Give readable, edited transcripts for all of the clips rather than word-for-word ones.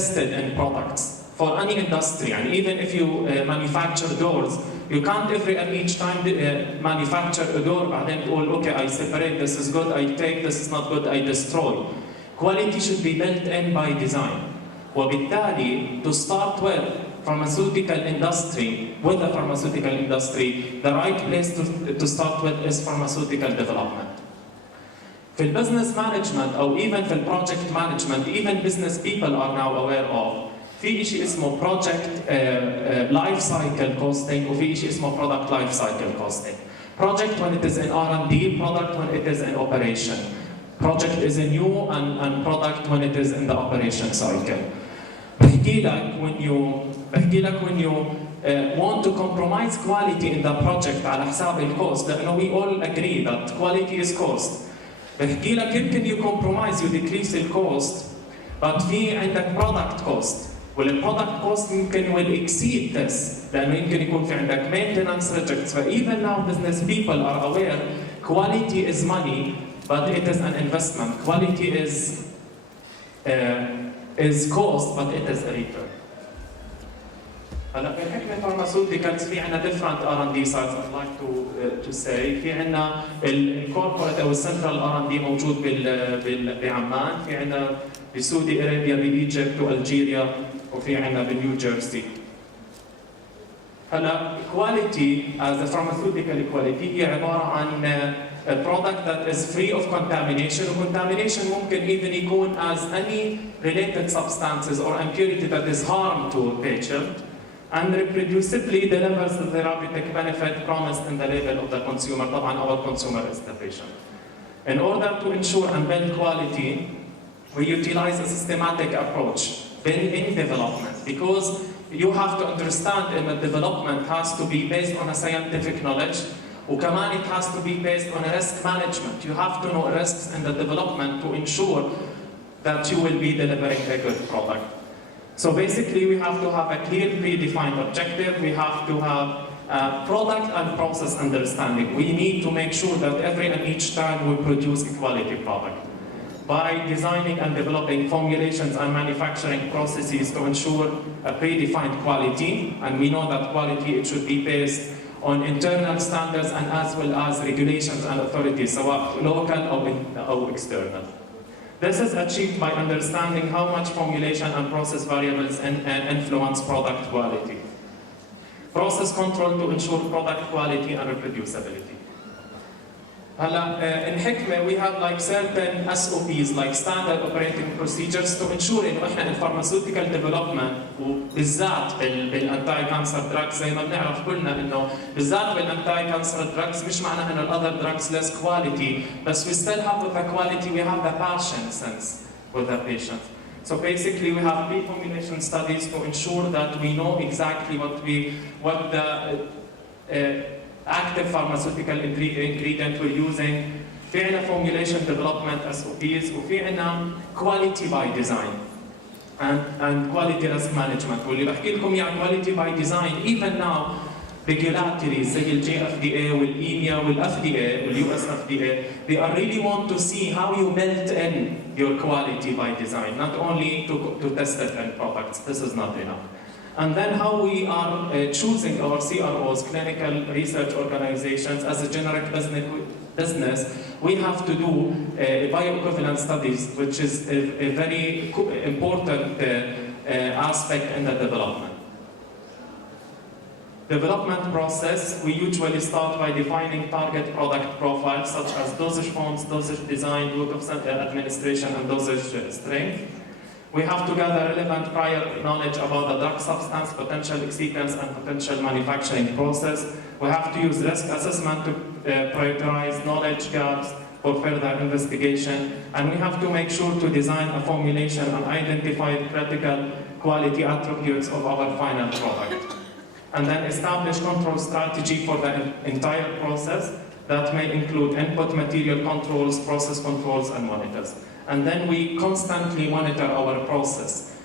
invested in products for any industry, and even if you manufacture doors, you can't each time manufacture a door and then tell, okay, I separate, this is good, I take, this is not good, I destroy. Quality should be built in by design. وبالتالي, to start with pharmaceutical industry, the right place to start with is pharmaceutical development. في business management أو even في project management, even business people are now aware of, في شيء اسمه project life cycle costing وفي شيء اسمه product life cycle costing. Project when it is in R&D, product when it is in operation. Project is in new and product when it is in the operation cycle. بحكي لك when you want to compromise quality in the project على حساب الكوست، لأنه we all agree that quality is cost. بحكي لك يمكن you compromise, you decrease the cost, but في عندك product cost. والproduct cost يمكن will exceed this، لأنه يمكن يكون في عندك maintenance rejects. So even now business people are aware quality is money, but it is an investment. Quality is cost, but it is a return. هلا في حكمة pharmaceuticals في عنا different R&D sites I'd like to say. في عنا الكوربوريت أو السنترال R&D موجود بعمان، في عنا بسعودي أرابيا بإيجيبت وألجيريا، وفي عنا بنيو جيرسي. هلا quality as a pharmaceutical quality هي عبارة عن a product that is free of contamination. Contamination ممكن even يكون as any related substances or impurity that is harm to a patient, and reproducibly delivers the therapeutic benefit promised in the label of the consumer. طبعا our consumer is the patient. In order to ensure and build quality, we utilize a systematic approach in development, because you have to understand in the development has to be based on a scientific knowledge, وكمان it has to be based on a risk management. You have to know risks in the development to ensure that you will be delivering a good product. So basically we have to have a clear predefined objective, we have to have product and process understanding. We need to make sure that every and each time we produce a quality product. By designing and developing formulations and manufacturing processes to ensure a predefined quality, and we know that quality it should be based on internal standards and as well as regulations and authorities, so local or external. This is achieved by understanding how much formulation and process variables influence product quality. Process control to ensure product quality and reproducibility. In حكمة we have like certain SOPs, like standard operating procedures to ensure إنه إحنا in pharmaceutical development وبالذات بالanti cancer drugs زي ما بنعرف كلنا إنه بالذات بالanti cancer drugs مش معناها إنه other drugs less quality, but we still have with the quality we have the passion sense with the patient. So basically we have pre-formulation studies to ensure that we know exactly what the active pharmaceutical ingredient we're using. في عنا formulation development SOPs وفي عنا quality by design and quality risk management. واللي بحكي لكم يعني quality by design even now regulatory زي ال JFDA والEMEA والFDA والUS FDA, they are really want to see how you built in your quality by design, not only to test it in products. This is not enough. And then how we are choosing our CROs, clinical research organizations, as a generic business, we have to do bioequivalent studies, which is a very important aspect in the development. Development process, we usually start by defining target product profiles, such as dosage forms, dosage design, route of administration, and dosage strength. We have to gather relevant prior knowledge about the drug substance, potential excipients, and potential manufacturing process. We have to use risk assessment to prioritize knowledge gaps for further investigation. And we have to make sure to design a formulation and identify critical quality attributes of our final product. And then establish control strategy for the entire process that may include input material controls, process controls, and monitors. And then we constantly monitor our process.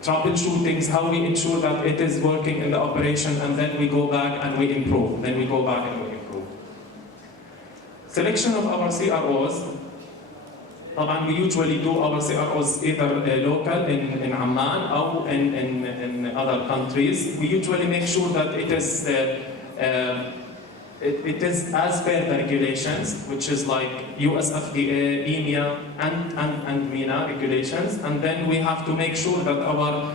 Troubleshootings, how we ensure that it is working in the operation, and then we go back and we improve. Then we go back and we improve. Selection of our CROs. طبعا we usually do our CROs either local in Amman or in other countries. We usually make sure that it is as per the regulations, which is like US FDA, EMEA, and MENA regulations, and then we have to make sure that our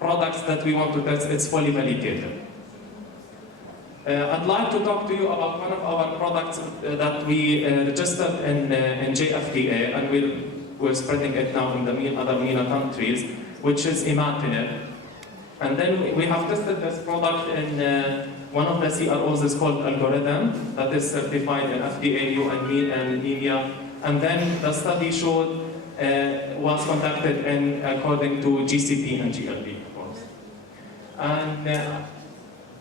products that we want to test, it's fully validated. I'd like to talk to you about one of our products that we registered in JFDA, and we're spreading it now in the other MENA countries, which is imatinib. And then we have tested this product in one of the CROs is called Algorithm, that is certified in FDA, and EMEA. And then the study showed was conducted according to GCP and GLP, of course. And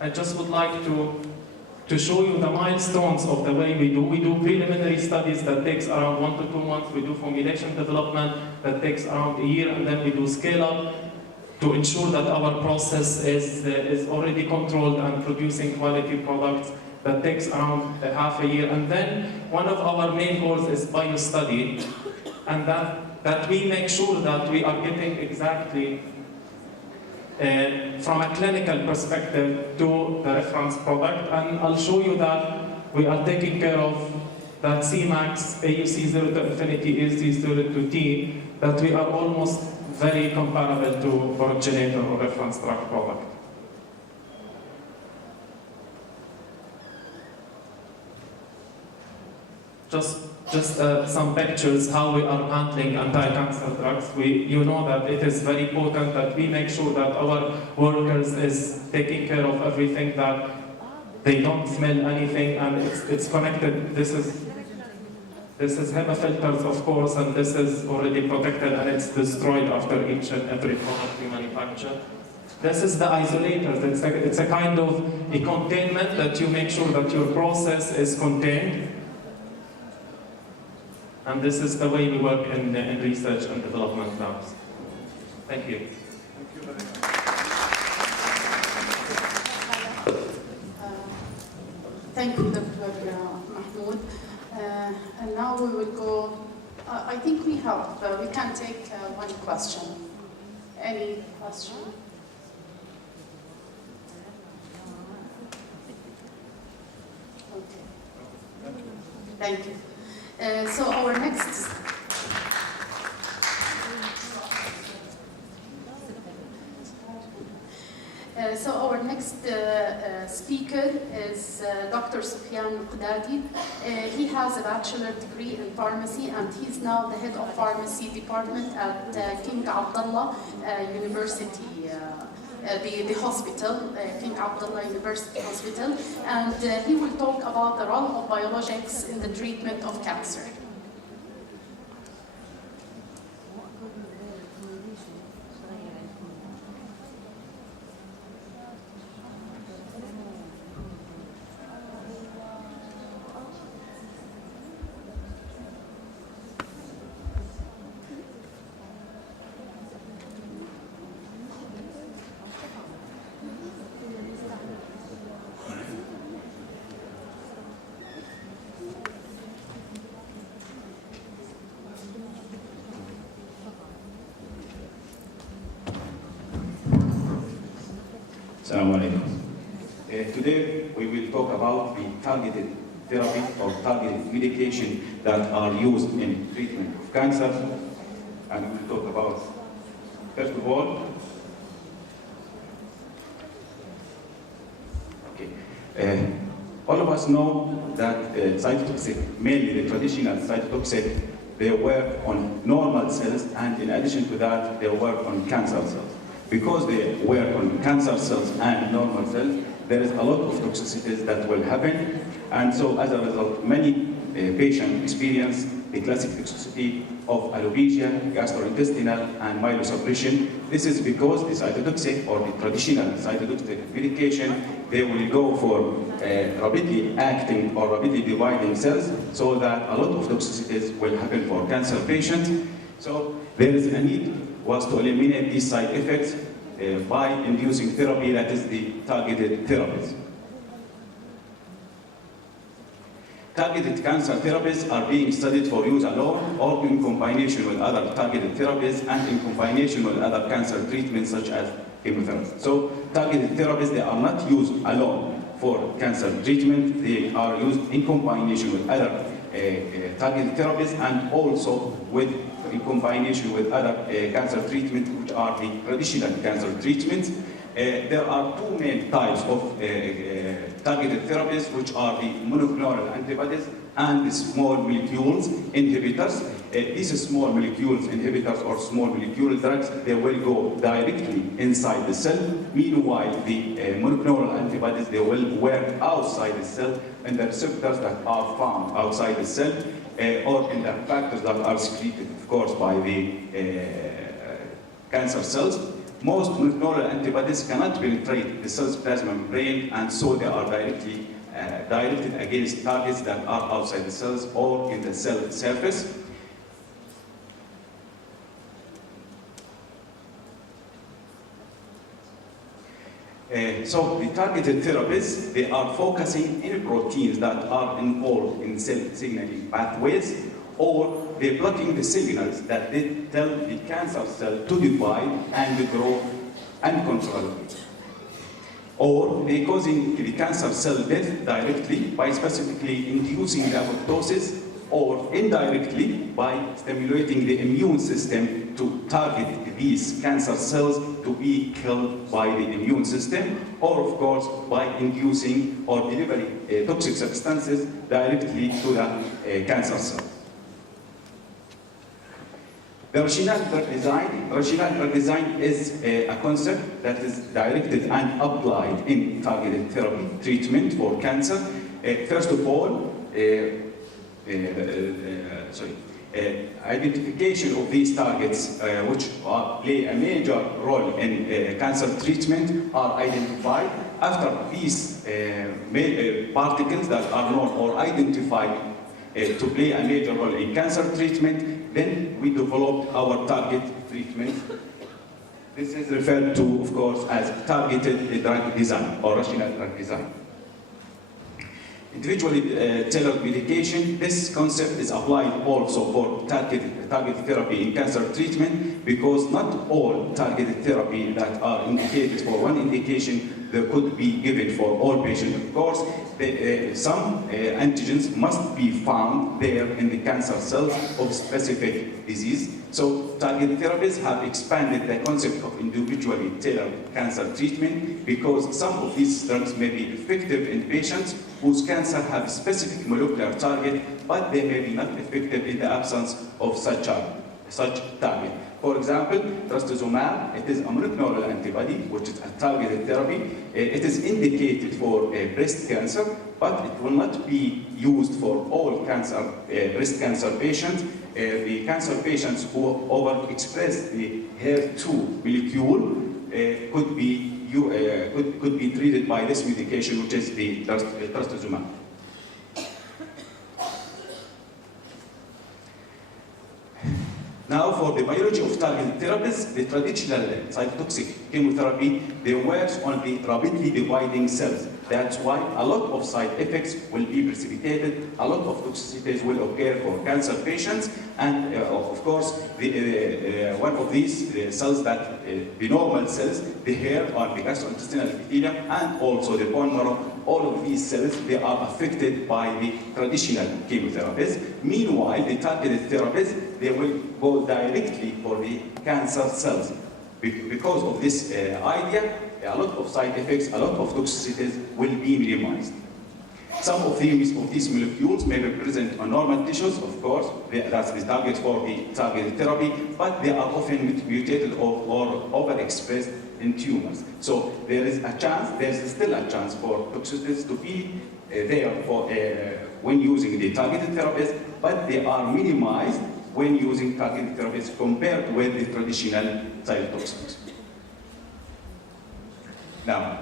I just would like to show you the milestones of the way we do. We do preliminary studies that takes around 1 to 2 months. We do formulation development that takes around a year, and then we do scale up to ensure that our process is already controlled and producing quality products. That takes around half a year. And then one of our main goals is bio-study, and that we make sure that we are getting exactly from a clinical perspective to the reference product. And I'll show you that we are taking care of that Cmax, AUC 0 to infinity, AUC 0 to T, that we are almost very comparable to originator or reference drug product. Just some pictures how we are handling anti-cancer drugs. You know that it is very important that we make sure that our workers is taking care of everything, that they don't smell anything, and it's connected. This is HEPA filters, of course, and this is already protected, and it's destroyed after each and every product we manufacture. This is the isolators. It's a kind of a containment that you make sure that your process is contained. And this is the way we work in research and development labs. Thank you. Thank you very much. Thank you, Dr. Mahmoud. And now we will go, I think we can take one question. Any question? Okay. Thank you. So our next speaker is Dr. Sufyan Qudadi. He has a bachelor degree in pharmacy, and he's now the head of pharmacy department at King Abdullah University. The hospital, King Abdullah University Hospital, and he will talk about the role of biologics in the treatment of cancer. Assalamu alaikum. Today we will talk about the targeted therapy or targeted medication that are used in treatment of cancer. And we will talk about, first of all, all of us know that cytotoxic, mainly the traditional cytotoxic, they work on normal cells, and in addition to that, they work on cancer cells. Because they work on cancer cells and normal cells, there is a lot of toxicities that will happen. And so as a result, many patients experience the classic toxicity of alopecia, gastrointestinal, and myelosuppression. This is because the cytotoxic or the traditional cytotoxic medication, they will go for rapidly acting or rapidly dividing cells, so that a lot of toxicities will happen for cancer patients. So there is a need was to eliminate these side effects by inducing therapy, that is the targeted therapies. Targeted cancer therapies are being studied for use alone or in combination with other targeted therapies and in combination with other cancer treatments such as chemotherapy. So targeted therapies, they are not used alone for cancer treatment, they are used in combination with other targeted therapies and also in combination with other cancer treatments, which are the traditional cancer treatments. There are two main types of targeted therapies, which are the monoclonal antibodies and the small molecules inhibitors. These small molecules inhibitors or small molecule drugs, they will go directly inside the cell. Meanwhile, the monoclonal antibodies, they will work outside the cell in the receptors that are found outside the cell or in the factors that are secreted, of course, by the cancer cells. Most monoclonal antibodies cannot penetrate the cell's plasma membrane, and so they are directly directed against targets that are outside the cells or in the cell surface. So the targeted therapies, they are focusing in proteins that are involved in cell signaling pathways, or they're blocking the signals that they tell the cancer cell to divide and grow uncontrollably. Or they're causing the cancer cell death directly by specifically inducing the apoptosis, or indirectly by stimulating the immune system to target these cancer cells to be killed by the immune system, or of course by inducing or delivering toxic substances directly to the cancer cell. The rational drug design is a concept that is directed and applied in targeted therapy treatment for cancer. First of all, identification of these targets which play a major role in cancer treatment are identified. After these particles that are known or identified to play a major role in cancer treatment, then we developed our target treatment. This is referred to, of course, as targeted drug design or rational drug design. Individually tailored medication, this concept is applied also for targeted therapy in cancer treatment, because not all targeted therapy that are indicated for one indication, they could be given for all patients. Of course, some antigens must be found there in the cancer cells of specific disease. So targeted therapies have expanded the concept of individually tailored cancer treatment, because some of these drugs may be effective in patients whose cancer have specific molecular target, but they may be not effective in the absence of such target. For example, trastuzumab, it is a monoclonal antibody, which is a targeted therapy. It is indicated for breast cancer, but it will not be used for all breast cancer patients. The cancer patients who overexpress the HER2 molecule could be treated by this medication, which is the trastuzumab. Now, for the biology of targeted therapies, the traditional cytotoxic chemotherapy, they works on the rapidly dividing cells. That's why a lot of side effects will be precipitated, a lot of toxicities will occur for cancer patients, and of course, one of these cells that the normal cells, the hair or the gastrointestinal epithelium, and also the bone marrow, all of these cells, they are affected by the traditional chemotherapies. Meanwhile, the targeted therapies, they will go directly for the cancer cells. Because of this idea, a lot of side effects, a lot of toxicities will be minimized. Some of these molecules may be present on normal tissues, of course, that's the target for the targeted therapy, but they are often mutated or overexpressed in tumors. So there is still a chance for toxicities to be there for when using the targeted therapies, but they are minimized when using targeted therapies compared with the traditional cytotoxics. Now,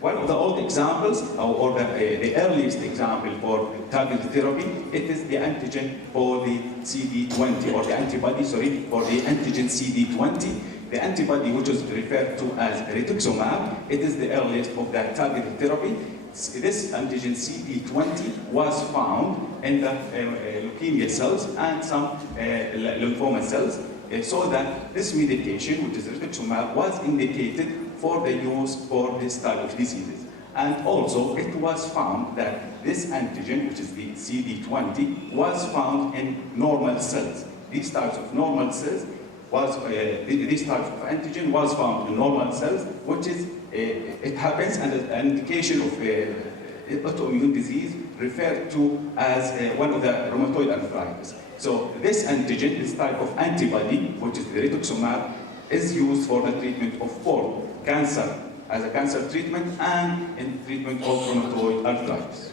one of the old examples, or the earliest example for targeted therapy, it is the antigen for the CD20, or the antibody, for the antigen CD20. The antibody, which is referred to as rituximab, it is the earliest of that targeted therapy. this antigen CD20 was found in the leukemia cells and some lymphoma cells, so that this medication, which is rituximab, was indicated for the use for this type of diseases. And also, it was found that this antigen, which is the CD20, was found in normal cells. These types of normal cells this type of antigen was found in normal cells, which is, it happens and an indication of autoimmune disease referred to as one of the rheumatoid arthritis. So this antigen, this type of antibody, which is the rituximab, is used for the treatment of both cancer, as a cancer treatment, and in treatment of rheumatoid arthritis.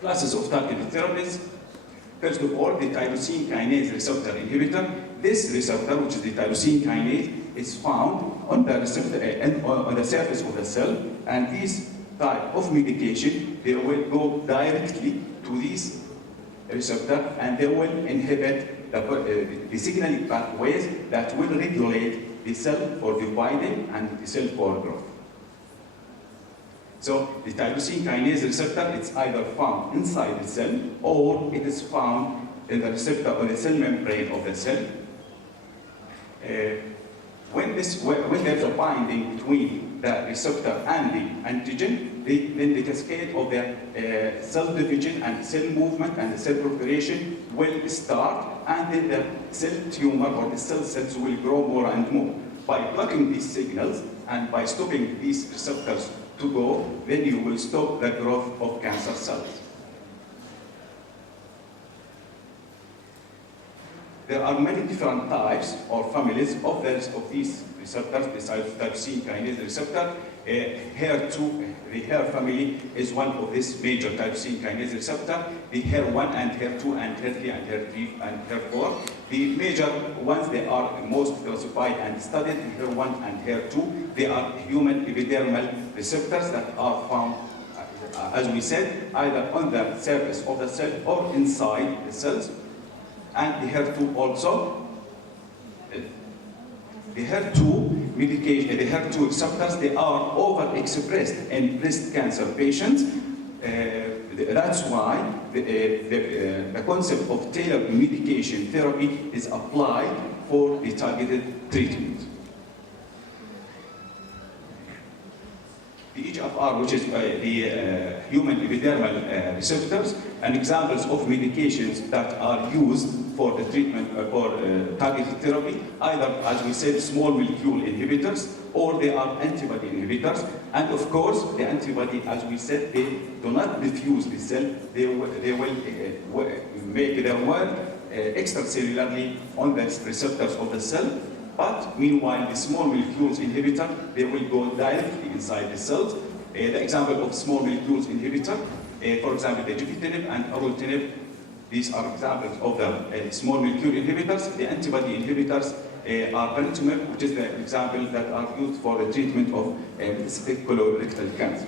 Classes of targeted therapies. First of all, the tyrosine kinase receptor inhibitor. This receptor, which is the tyrosine kinase, is found on the receptor on the surface of the cell, and this type of medication, they will go directly to this receptor, and they will inhibit the signaling pathways that will regulate the cell for dividing and the cell for growth. So the tyrosine kinase receptor, it's either found inside the cell or it is found in the receptor or the cell membrane of the cell. When there's a binding between the receptor and the antigen, then the cascade of the cell division and cell movement and the cell proliferation will start, and then the cell tumor or the cells will grow more and more. By blocking these signals and by stopping these receptors to go, then you will stop the growth of cancer cells. There are many different types or families of these receptors, the tyrosine kinase receptor. HER2, the HER family is one of this major tyrosine kinase receptor. The HER1 and HER2 and HER3 and HER3 and HER4. The major ones, they are most classified and studied, HER1 and HER2. They are human epidermal receptors that are found, as we said, either on the surface of the cell or inside the cells. And the HER2 also. The HER2 medication, the HER2 receptors, they are overexpressed in breast cancer patients. That's why the concept of tailored medication therapy is applied for the targeted treatment. The EGFR, which is the human epidermal receptors, and examples of medications that are used for the treatment for targeted therapy, either, as we said, small molecule inhibitors, or they are antibody inhibitors. And of course, the antibody, as we said, they do not diffuse the cell, they will make their work extracellularly on the receptors of the cell. But meanwhile, the small molecules inhibitor, they will go directly inside the cells. The example of small molecules inhibitor, for example, the gefitinib and erlotinib, these are examples of the small molecule inhibitors. The antibody inhibitors are panitumumab, which is the example that are used for the treatment of metastatic colorectal cancer.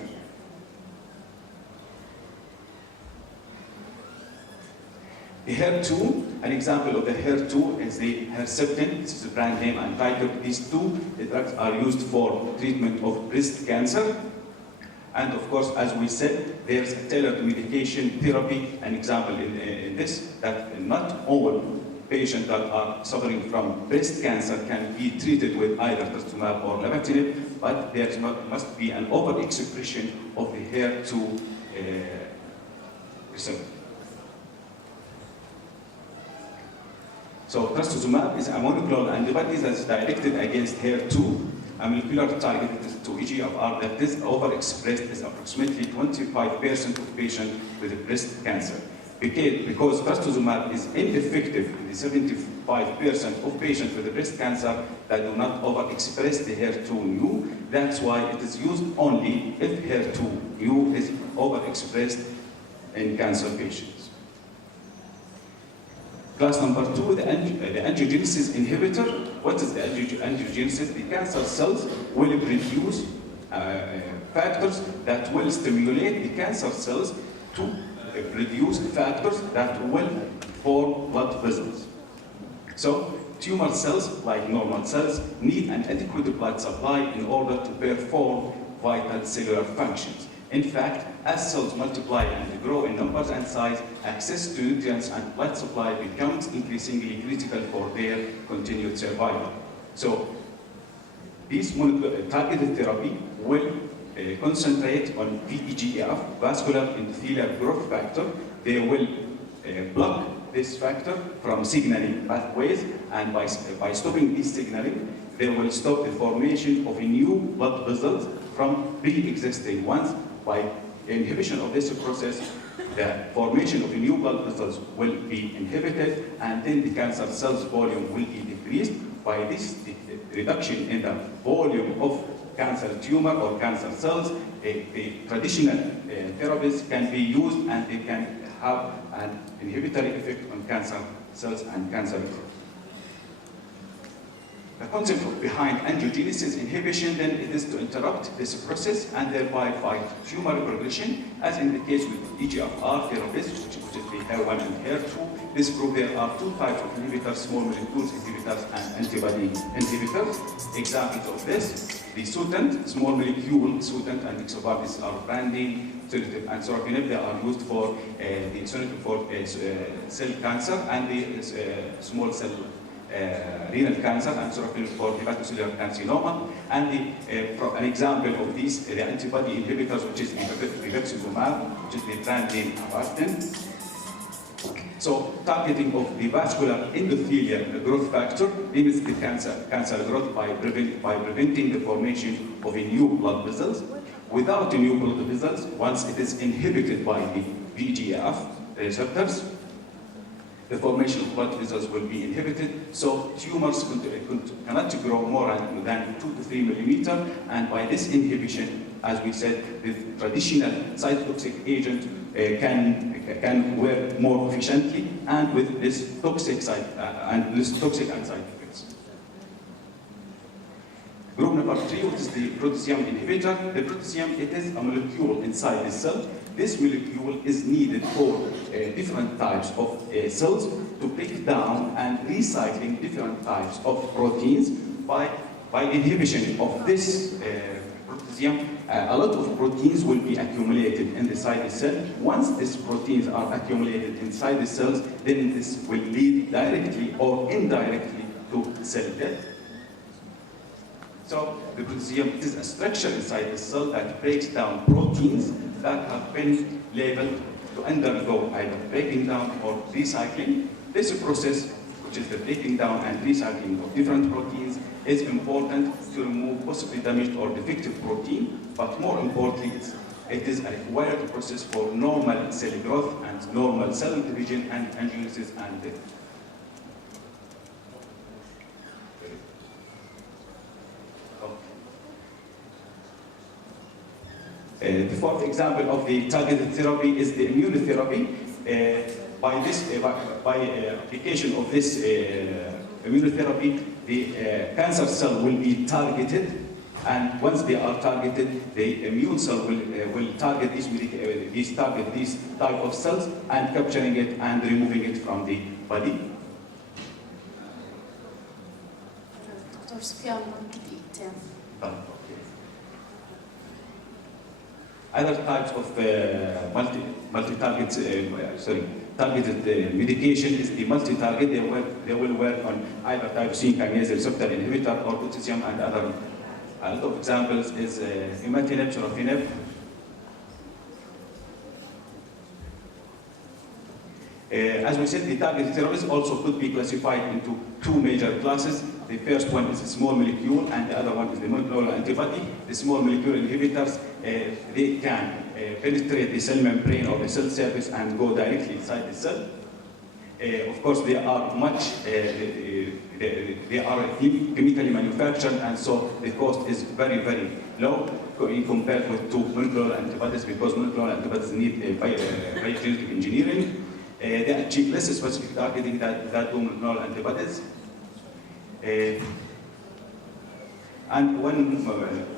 The HER2, an example of the HER2 is the Herceptin. This is the brand name and title. These two drugs are used for treatment of breast cancer. And of course, as we said, there's a tailored medication therapy, an example in this, that not all patients that are suffering from breast cancer can be treated with either trastuzumab or lenvatinib, but there must be an overexpression of the HER2 receptor. So trastuzumab is a monoclonal antibody that is directed against HER2, a molecular target to EGFR that is overexpressed is approximately 25% of patients with breast cancer. Because trastuzumab is ineffective in the 75% of patients with breast cancer that do not overexpress the HER2/neu, that's why it is used only if HER2/neu is overexpressed in cancer patients. Class number 2, the angiogenesis inhibitor. What is the angiogenesis? The cancer cells will produce factors that will stimulate the cancer cells to produce factors that will form blood vessels. So tumor cells, like normal cells, need an adequate blood supply in order to perform vital cellular functions. In fact, as cells multiply and grow in numbers and size, access to nutrients and blood supply becomes increasingly critical for their continued survival. So, this targeted therapy will concentrate on VEGF, vascular endothelial growth factor. They will block this factor from signaling pathways, and by stopping this signaling, they will stop the formation of new blood vessels from pre-existing ones. By inhibition of this process, the formation of new blood vessels will be inhibited, and then the cancer cells volume will be decreased. By this reduction in the volume of cancer tumor or cancer cells, traditional therapies can be used, and they can have an inhibitory effect on cancer cells and cancer growth. The concept behind angiogenesis inhibition then is to interrupt this process and thereby fight tumor progression, as in the case with EGFR therapies, which is the HER1 and HER2. This group, there are two types of inhibitors, small molecules inhibitors and antibody inhibitors. Examples of this, the SUTENT, small molecule SUTENT and ixobarbital are branding, sunitinib and sorafenib. They are used for the sunitinib for cell cancer and the small cell renal cancer, and sorafenib for hepatocellular carcinoma. And an example of these, the antibody inhibitors, which is bevacizumab, which is the brand name Avastin. So targeting of the vascular endothelial growth factor limits the cancer growth by preventing the formation of new blood vessels. Without the new blood vessels, once it is inhibited by the VEGF receptors, the formation of blood vessels will be inhibited, so tumors cannot grow more than 2 to 3 millimeters, and by this inhibition, as we said, the traditional cytotoxic agent can work more efficiently and with less toxic and side effects. Group number 3, which is the proteasome inhibitor. The proteasome, it is a molecule inside the cell. This molecule is needed for different types of cells to break down and recycling different types of proteins. By inhibition of this proteasome, a lot of proteins will be accumulated inside the cell. Once these proteins are accumulated inside the cells, then this will lead directly or indirectly to cell death. So the proteasome is a structure inside the cell that breaks down proteins that have been labeled to undergo either breaking down or recycling. This process, which is the breaking down and recycling of different proteins, is important to remove possibly damaged or defective protein, but more importantly, it is a required process for normal cell growth and normal cell division and angiogenesis and death. The fourth example of the targeted therapy is the immunotherapy. By application of this immunotherapy, the cancer cell will be targeted, and once they are targeted, the immune cell will target these type of cells and capturing it and removing it from the body. Dr. Sufyan, Other types of targeted medication is the multi-target. They will work on either tyrosine kinase receptor inhibitor or potassium and other. A lot of examples is imatinib, sorafenib. As we said, the targeted therapies also could be classified into two major classes. The first one is a small molecule, and the other one is the monoclonal antibody. The small molecule inhibitors, they can penetrate the cell membrane or the cell surface and go directly inside the cell. Of course, they are chemically manufactured, and so the cost is very, very low compared with two monoclonal antibodies, because monoclonal antibodies need biogenetic engineering. They achieve less specific targeting than two monoclonal antibodies. And one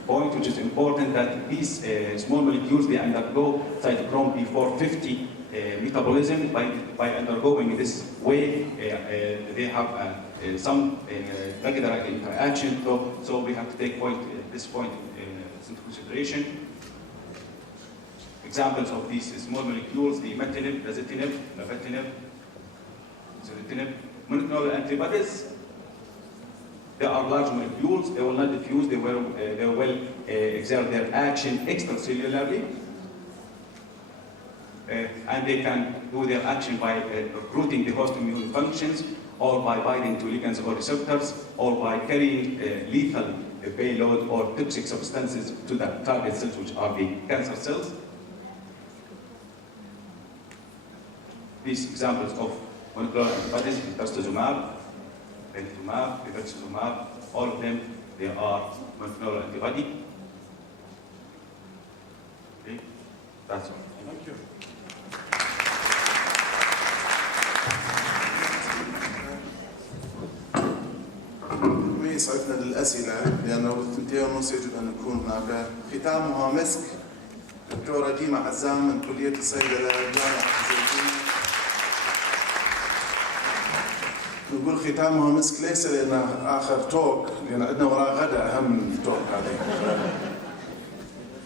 point which is important, that these small molecules, they undergo cytochrome P450 metabolism. By undergoing this way, they have some regular interaction, so we have to take this point into consideration. examples of these small molecules, the imatinib, dasatinib, afatinib, sunitinib, monoclonal antibodies. They are large molecules, they will not diffuse, they will exert their action extracellularly. And they can do their action by recruiting the host immune functions, or by binding to ligands or receptors, or by carrying lethal payload or toxic substances to the target cells, which are the cancer cells. These examples of monoclonal antibodies, trastuzumab, lenalidomide, bevacizumab, all of them, they are monoclonal antibody. Okay, that's all. Thank you. يسعدنا للأسئلة لأنه بالثنتين ونص يجب أن نكون هناك. ختامها مسك. دكتورة ديما عزام من كلية الصيدلة جامعة الزيتون. نقول ختامها مسك ليس لأنه آخر توك، لأن عندنا وراء غدا أهم من التوك هذه.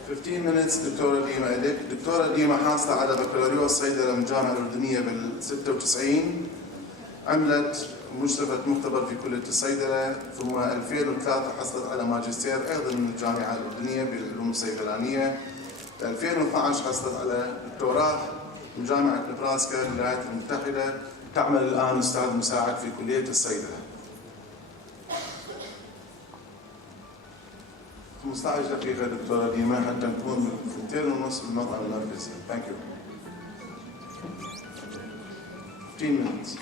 15 minutes دكتورة ديما إليك. دكتورة ديما حاصلة على بكالوريوس صيدلة من الجامعة الأردنية بال 96. عملت مشرفة مختبر في كلية الصيدلة، ثم 2003 حصلت على ماجستير أيضا من الجامعة الأردنية بالعلوم الصيدلانية. 2012 حصلت على دكتوراه من جامعة نبراسكا بالولايات المتحدة. تعمل الآن أستاذ مساعد في كلية الصيدلة. 15 دقيقة دكتورة ديما حتى نكون في 2:30 بالمطعم المركزي. Thank you. 15 minutes.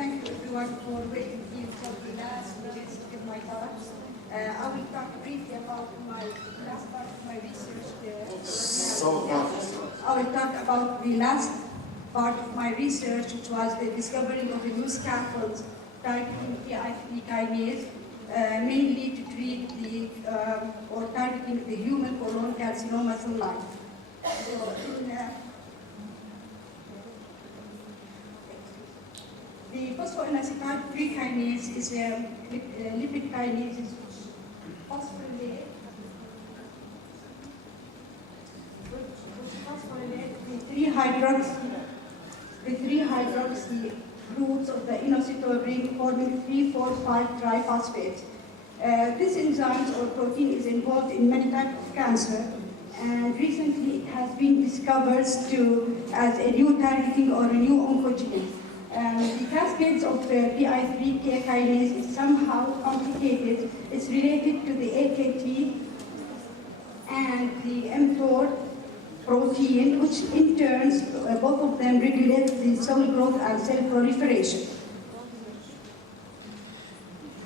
Thank you everyone for waiting here for the last minutes to give my talk. I will talk briefly about my last part of my research. I will talk about the last part of my research, which was the discovery of a new scaffold targeting PI3 kinase, mainly to treat the or targeting the human colon carcinoma cell line. The phosphoinositide 3 kinase is a lipid kinase which phosphorylate the 3-hydroxy groups of the inositol ring, forming 3,4,5 triphosphates. This enzyme or protein is involved in many types of cancer, and recently it has been discovered as a new targeting or a new oncogene. The cascades of PI3K kinase is somehow complicated. It's related to the AKT and the mTOR protein, which in turn, both of them regulate the cell growth and cell proliferation.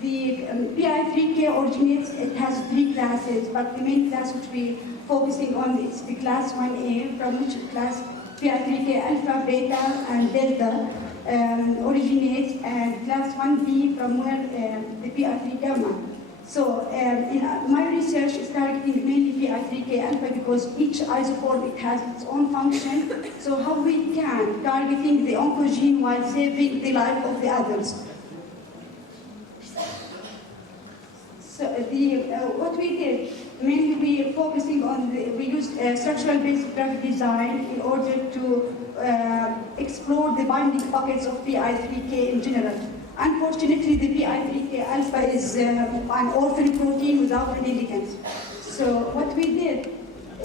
The PI3K originates, it has 3 classes, but the main class which we're focusing on is the class 1A, from which class PI3K alpha, beta, and delta originates, and class 1B from where the PI3 gamma. So in my research is targeting mainly PI3K alpha because each isoform it has its own function. So how we can targeting the oncogene while saving the life of the others. So what we did, mainly we are focusing on we used structural based drug design in order to explore the binding pockets of PI3K in general. Unfortunately, the PI3K alpha is an orphan protein without any ligands. So what we did,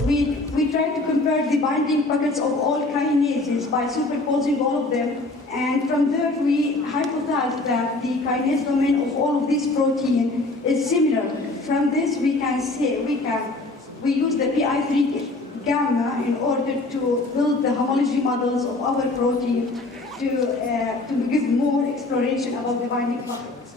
we tried to compare the binding pockets of all kinases by superposing all of them, and from there we hypothesized that the kinase domain of all of these proteins is similar. From this we can say we use the PI3 gamma in order to build the homology models of our protein to give more exploration about the binding pockets.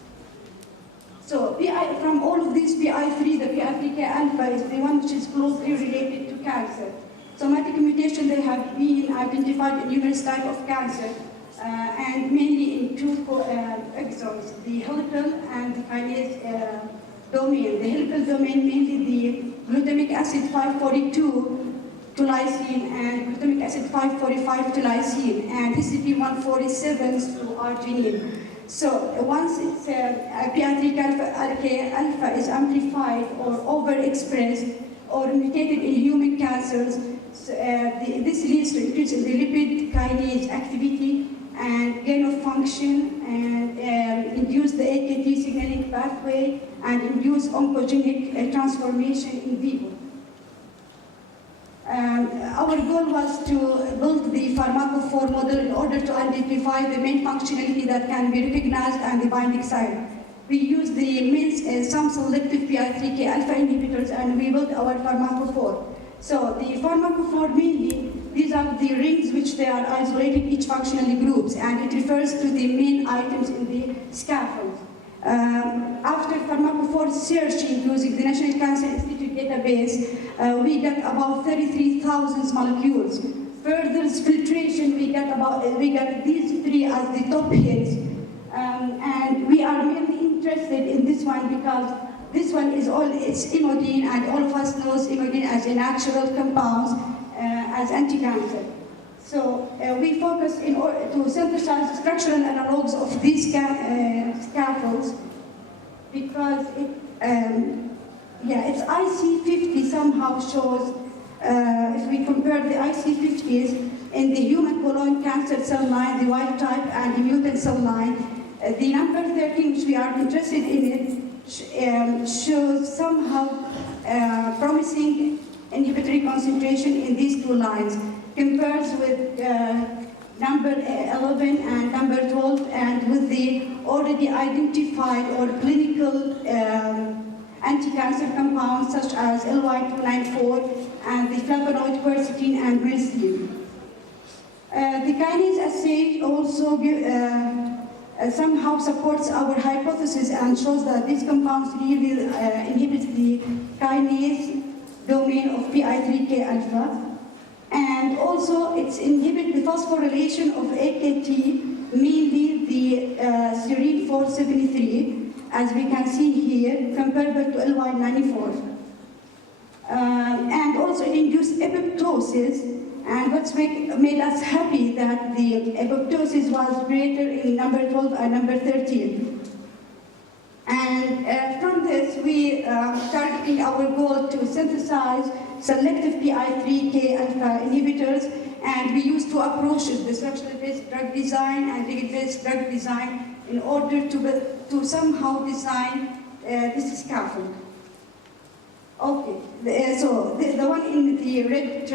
So from all of these PI3, the PI3K alpha is the one which is closely related to cancer. Somatic mutation, they have been identified in numerous types of cancer. and mainly in two exons, the helical and the kinase domain. The helical domain mainly the glutamic acid 542 to lysine and glutamic acid 545 to lysine, and HCP147 to arginine. So once it's PI3K alpha is amplified or overexpressed or mutated in human cancers, this leads to increase in the lipid kinase activity and gain of function, and induce the AKT signaling pathway and induce oncogenic transformation in vivo. Our goal was to build the pharmacophore model in order to identify the main functionality that can be recognized and the binding site. We used the some selective PI3K alpha inhibitors, and we built our pharmacophore. So the pharmacophore mainly, these are the rings which they are isolated each functional groups, and it refers to the main items in the scaffold. After pharmacophore searching using the National Cancer Institute database, we got about 33,000 molecules. Further filtration, we got these three as the top hits, and we are mainly interested in this one because this one is it's imodine, and all of us knows imodine as a natural compound as anti-cancer. So we focus in order to synthesize structural analogs of these scaffolds because its IC50 somehow shows, if we compare the IC50s in the human colon cancer cell line, the wild type, and the mutant cell line, the number 13, which we are interested in it, shows somehow promising inhibitory concentration in these two lines, compares with number 11 and number 12, and with the already identified or clinical anti-cancer compounds such as LY294 and the flavonoid quercetin and myrcene. The kinase assay also somehow supports our hypothesis and shows that these compounds really inhibit the kinase domain of PI3K alpha. And also it inhibits the phosphorylation of AKT, mainly the serine 473, as we can see here, comparable to LY94. And also it induced apoptosis, and what's made us happy that the apoptosis was greater in number 12 and number 13. And from this, we targeting our goal to synthesize selective PI3K alpha inhibitors, and we use two approaches: the structure-based drug design and ligand-based drug design, in order to somehow design this scaffold. Okay, so the one in the red,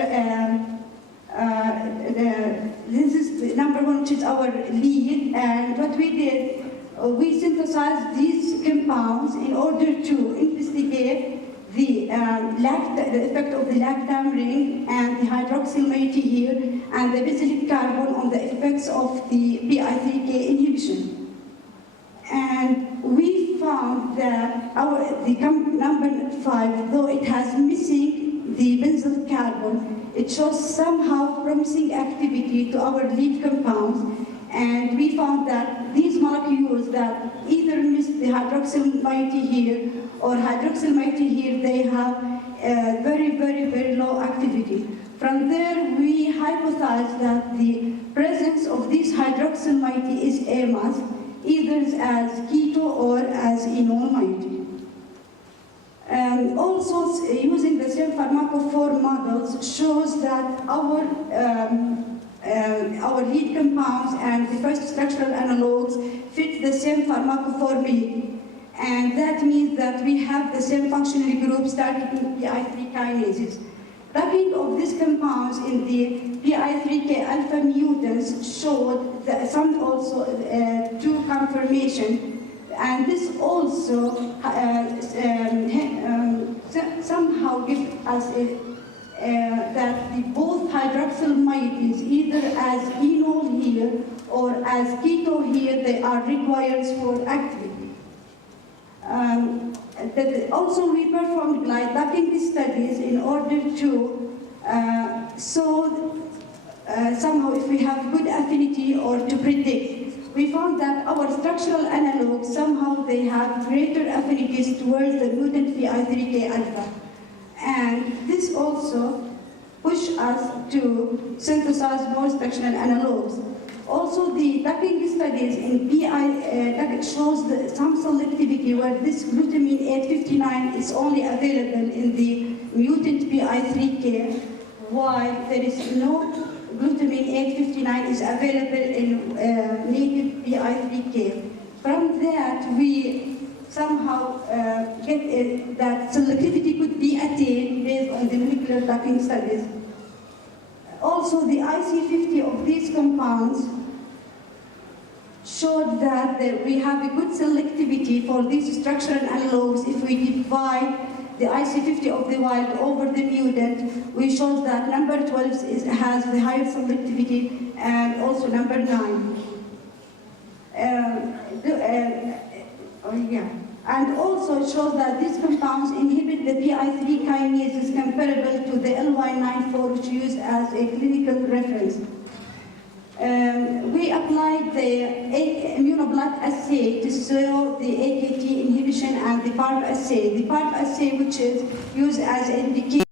this is the number one, which is our lead, and what we did, we synthesized these compounds in order to investigate the effect of the lactam ring and the hydroxyl moiety here and the benzylic carbon on the effects of the PI3K inhibition. And we found that number 5, though it has missing the benzyl carbon, it shows somehow promising activity to our lead compounds. And we found that these molecules that either miss the hydroxyl moiety here or hydroxyl moiety here, they have very, very, very low activity. From there, we hypothesized that the presence of this hydroxyl moiety is AMAS, either as keto or as enol moiety. Also, using the same pharmacophore models shows that our lead compounds and the first structural analogs fit the same pharmacophore mean, and that means that we have the same functional groups targeting PI3 kinases. Docking of these compounds in the PI3K alpha mutants showed that some also two confirmation, and this also somehow gives us that the both hydroxyl moieties, either as enol here or as keto here, they are required for activity. Also, we performed glide docking studies in order to show somehow if we have good affinity or to predict. We found that our structural analogs, somehow they have greater affinities towards the mutant PI3K alpha. And this also pushed us to synthesize more structural analogs. Also, the ducking studies in PI shows some selectivity where this glutamine 859 is only available in the mutant PI3K, while there is no glutamine 859 is available in native PI3K. From that, we somehow get that selectivity could be attained based on the molecular ducking studies. Also, the IC50 of these compounds showed that we have a good selectivity for these structural analogs. If we divide the IC50 of the wild over the mutant, we show that number 12 has the higher selectivity, and also number 9. And also it shows that these compounds inhibit the PI3 kinases comparable to the LY94, which is used as a clinical reference. We applied the immunoblood assay to show the AKT inhibition and the PARP assay. The PARP assay, which is used as an indicator